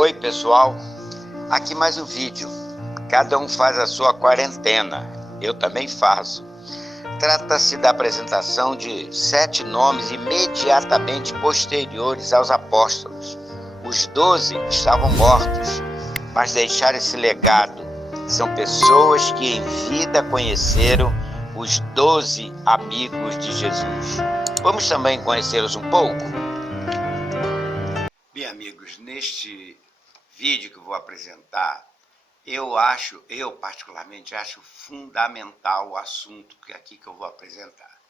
Oi pessoal, aqui mais um vídeo. Cada um faz a sua quarentena, eu também faço. Trata-se da apresentação de 7 nomes imediatamente posteriores aos apóstolos. Os 12 estavam mortos, mas deixaram esse legado. São pessoas que em vida conheceram os 12 amigos de Jesus. Vamos também conhecê-los um pouco? Bem, amigos, neste vídeo que eu vou apresentar, eu particularmente acho fundamental o assunto que eu vou apresentar.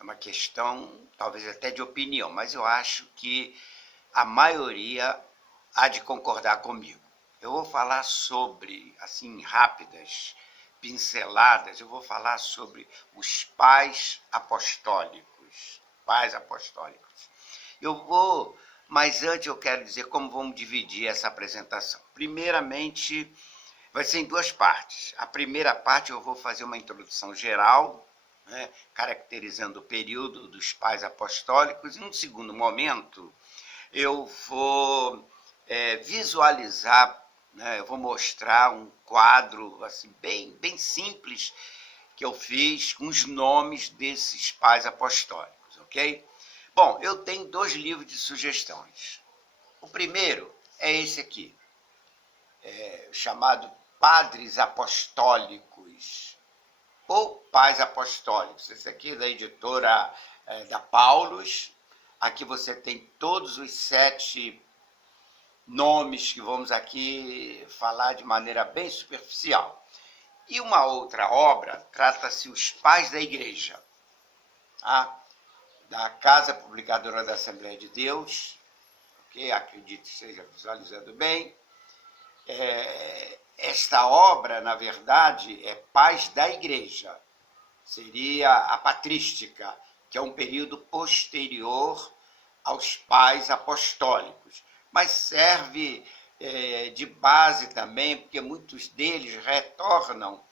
É uma questão, talvez até de opinião, mas eu acho que a maioria há de concordar comigo. Eu vou falar sobre, assim, rápidas pinceladas, eu vou falar sobre os pais apostólicos. Mas antes eu quero dizer como vamos dividir essa apresentação. Primeiramente, vai ser em 2 partes. A primeira parte eu vou fazer uma introdução geral, né, caracterizando o período dos pais apostólicos, e num segundo momento eu vou visualizar, né, eu vou mostrar um quadro assim, bem simples que eu fiz com os nomes desses pais apostólicos, ok? Bom, eu tenho 2 livros de sugestões. O primeiro é esse aqui, chamado Padres Apostólicos, ou Pais Apostólicos. Esse aqui é da editora da Paulus. Aqui você tem todos os 7 nomes que vamos aqui falar de maneira bem superficial. E uma outra obra trata-se Os Pais da Igreja, tá? Da Casa Publicadora da Assembleia de Deus, ok? Acredito que esteja visualizando bem. Esta obra, na verdade, é Pais da Igreja, seria a patrística, que é um período posterior aos pais apostólicos, mas serve de base também, porque muitos deles retornam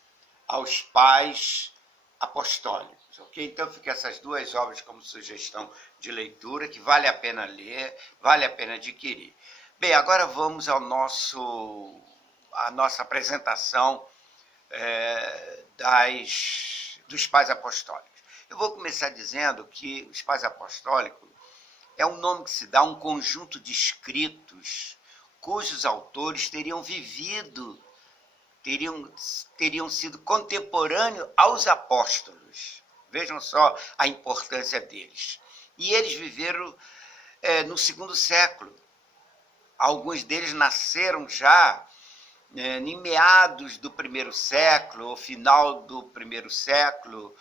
aos pais apostólicos, ok? Então fica essas 2 obras como sugestão de leitura, que vale a pena ler, vale a pena adquirir. Bem, agora vamos à nossa apresentação dos pais apostólicos. Eu vou começar dizendo que os pais apostólicos é um nome que se dá a um conjunto de escritos cujos autores teriam vivido, teriam sido contemporâneos aos apóstolos. Vejam só a importância deles. E eles viveram no 2º século. Alguns deles nasceram já em meados do 1º século, ou final do 1º século,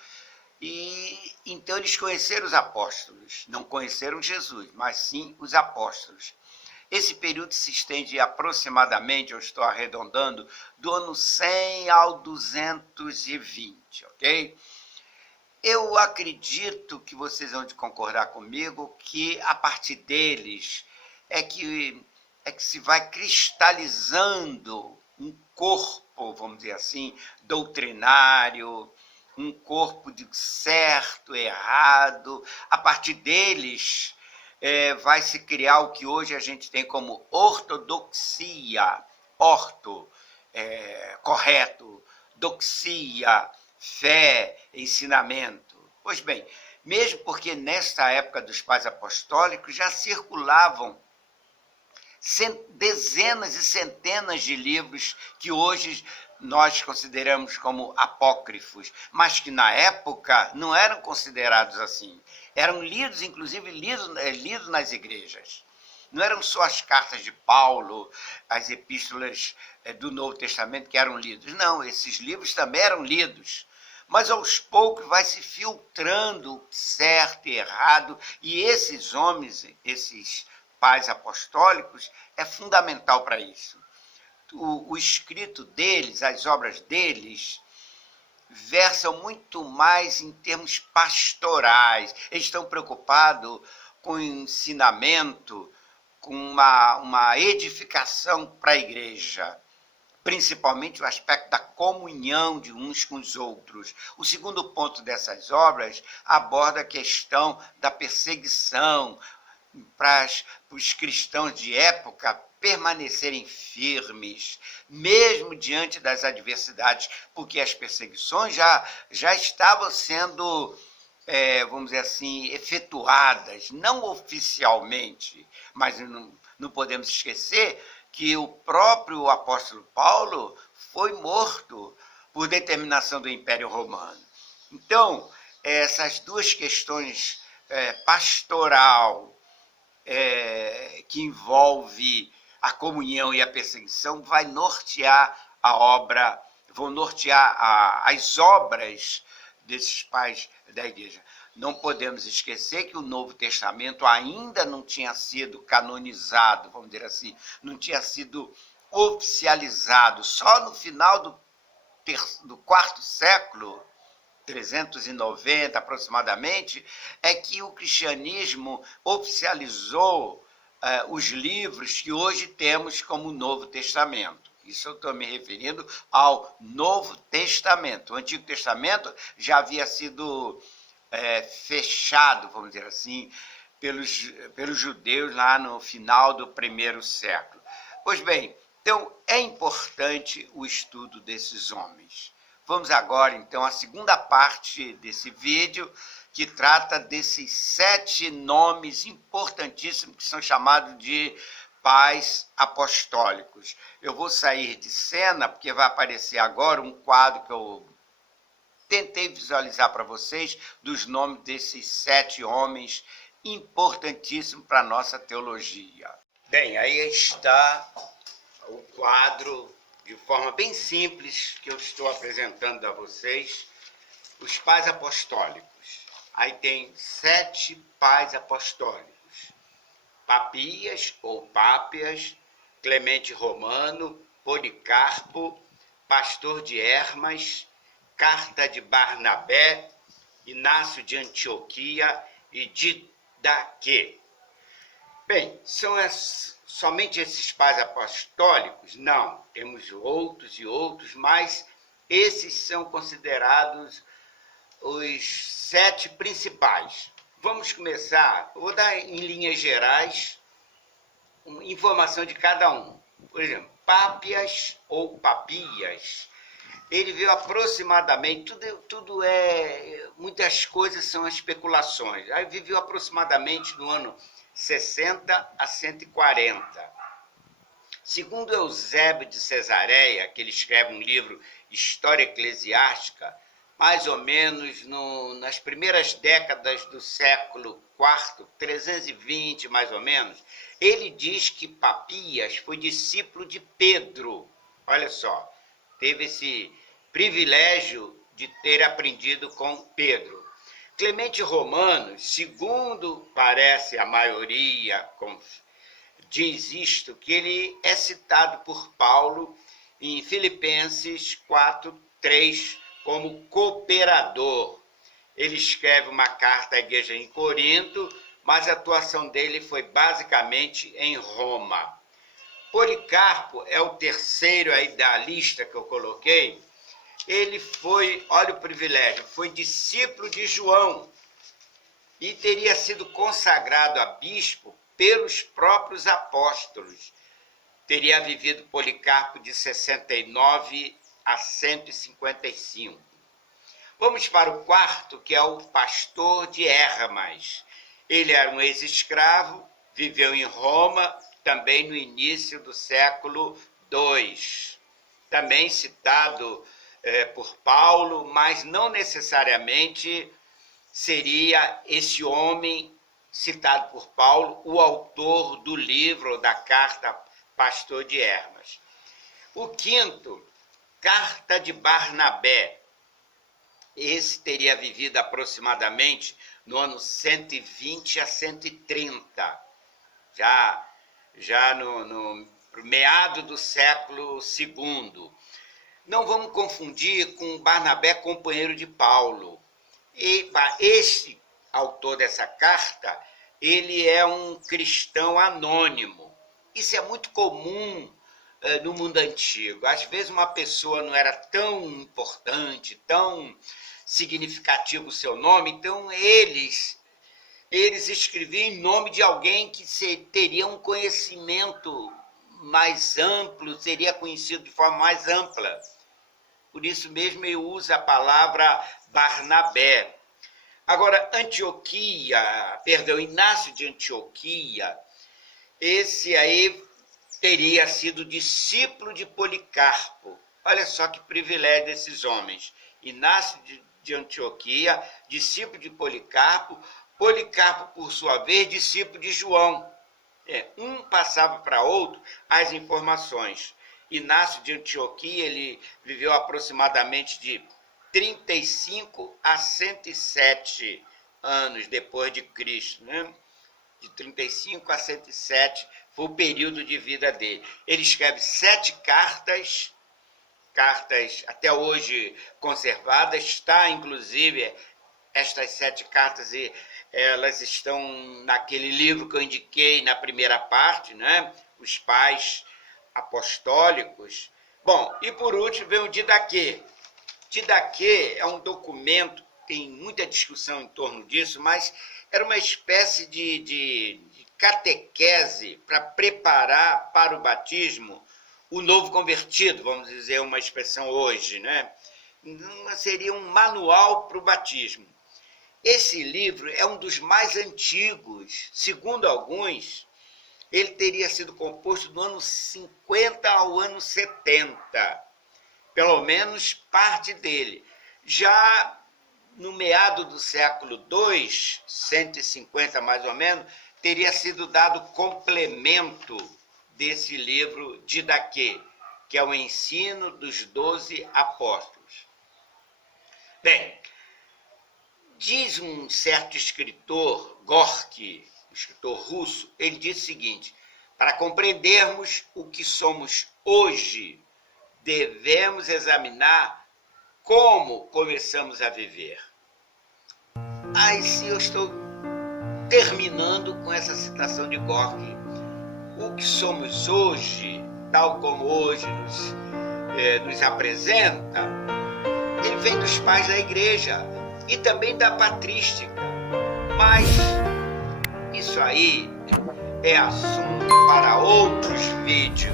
e então eles conheceram os apóstolos, não conheceram Jesus, mas sim os apóstolos. Esse período se estende aproximadamente, eu estou arredondando, do ano 100 ao 220, ok? Eu acredito que vocês vão concordar comigo que a partir deles é que se vai cristalizando um corpo, vamos dizer assim, doutrinário, um corpo de certo, errado. A partir deles vai se criar o que hoje a gente tem como ortodoxia, correto, doxia, fé, ensinamento. Pois bem, mesmo porque nesta época dos pais apostólicos já circulavam dezenas e centenas de livros que hoje nós consideramos como apócrifos, mas que na época não eram considerados assim. Eram lidos, inclusive lidos nas igrejas. Não eram só as cartas de Paulo, as epístolas do Novo Testamento que eram lidos. Não, esses livros também eram lidos. Mas aos poucos vai se filtrando certo e errado, e esses homens, esses pais apostólicos, é fundamental para isso. O escrito deles, as obras deles, versam muito mais em termos pastorais. Eles estão preocupados com o ensinamento, com uma edificação para a igreja, principalmente o aspecto da comunhão de uns com os outros. O segundo ponto dessas obras aborda a questão da perseguição, para os cristãos de época permanecerem firmes, mesmo diante das adversidades, porque as perseguições já estavam sendo, vamos dizer assim, efetuadas, não oficialmente, mas não podemos esquecer que o próprio apóstolo Paulo foi morto por determinação do Império Romano. Então, essas duas questões, pastoral, que envolve a comunhão e a perseguição, vai nortear a obra, vão nortear as obras desses pais da igreja. Não podemos esquecer que o Novo Testamento ainda não tinha sido canonizado, vamos dizer assim, não tinha sido oficializado. Só no final do quarto século, 390 aproximadamente, é que o cristianismo oficializou os livros que hoje temos como Novo Testamento. Isso eu estou me referindo ao Novo Testamento. O Antigo Testamento já havia sido fechado, vamos dizer assim, pelos judeus lá no final do primeiro século. Pois bem, então é importante o estudo desses homens. Vamos agora, então, à segunda parte desse vídeo, que trata desses 7 nomes importantíssimos que são chamados de pais apostólicos. Eu vou sair de cena, porque vai aparecer agora um quadro que eu tentei visualizar para vocês, dos nomes desses 7 homens importantíssimos para a nossa teologia. Bem, aí está o quadro, de forma bem simples, que eu estou apresentando a vocês, os pais apostólicos. Aí tem 7 pais apostólicos: Papias ou Pápias, Clemente Romano, Policarpo, Pastor de Hermas, Carta de Barnabé, Inácio de Antioquia e Didaquê. Bem, são somente esses pais apostólicos? Não, temos outros e outros, mas esses são considerados os 7 principais. Vamos começar, vou dar em linhas gerais informação de cada um. Por exemplo, Pápias ou Papias, ele veio aproximadamente, muitas coisas são especulações, aí viveu aproximadamente no ano 60 a 140. Segundo Eusébio de Cesareia, que ele escreve um livro, História Eclesiástica, mais ou menos nas primeiras décadas do século IV, 320 mais ou menos, ele diz que Papias foi discípulo de Pedro. Olha só, teve esse privilégio de ter aprendido com Pedro. Clemente Romano, segundo parece a maioria, diz isto, que ele é citado por Paulo em Filipenses 4:3 como cooperador. Ele escreve uma carta à igreja em Corinto, mas a atuação dele foi basicamente em Roma. Policarpo é o terceiro aí da lista que eu coloquei. Ele foi, olha o privilégio, foi discípulo de João e teria sido consagrado a bispo pelos próprios apóstolos. Teria vivido Policarpo de 69 a 155. Vamos para o quarto, que é o pastor de Hermas. Ele era um ex-escravo, viveu em Roma, também no início do século II. Também citado por Paulo, mas não necessariamente seria esse homem citado por Paulo o autor do livro, da carta Pastor de Hermas. O quinto, Carta de Barnabé. Esse teria vivido aproximadamente no ano 120 a 130, já no meado do século II. Não vamos confundir com Barnabé, companheiro de Paulo. E este autor dessa carta, ele é um cristão anônimo. Isso é muito comum no mundo antigo. Às vezes uma pessoa não era tão importante, tão significativo o seu nome, então eles eles escreviam em nome de alguém que teria um conhecimento mais amplo, seria conhecido de forma mais ampla. Por isso mesmo ele usa a palavra Barnabé. Agora, Inácio de Antioquia, esse aí teria sido discípulo de Policarpo. Olha só que privilégio desses homens. Inácio de Antioquia, discípulo de Policarpo, Policarpo, por sua vez, discípulo de João. Um passava para outro as informações. Inácio de Antioquia, ele viveu aproximadamente de 35 a 107 anos depois de Cristo, né? De 35 a 107 foi o período de vida dele. Ele escreve 7 cartas até hoje conservadas, está inclusive estas 7 cartas, e elas estão naquele livro que eu indiquei na primeira parte, né? Os Pais Apostólicos. Bom, e por último vem o Didaquê. Didaquê é um documento, tem muita discussão em torno disso, mas era uma espécie de catequese para preparar para o batismo o novo convertido, vamos dizer uma expressão hoje, né? Seria um manual para o batismo. Esse livro é um dos mais antigos, segundo alguns, ele teria sido composto do ano 50 ao ano 70, pelo menos parte dele. Já no meado do século II, 150 mais ou menos, teria sido dado complemento desse livro Didaquê, que é o ensino dos 12 apóstolos. Bem, diz um certo escritor, Gorky, escritor russo, ele diz o seguinte: para compreendermos o que somos hoje, devemos examinar como começamos a viver. Aí sim eu estou terminando com essa citação de Gorky. O que somos hoje, tal como hoje nos apresenta, ele vem dos pais da igreja e também da patrística. Mas isso aí é assunto para outros vídeos.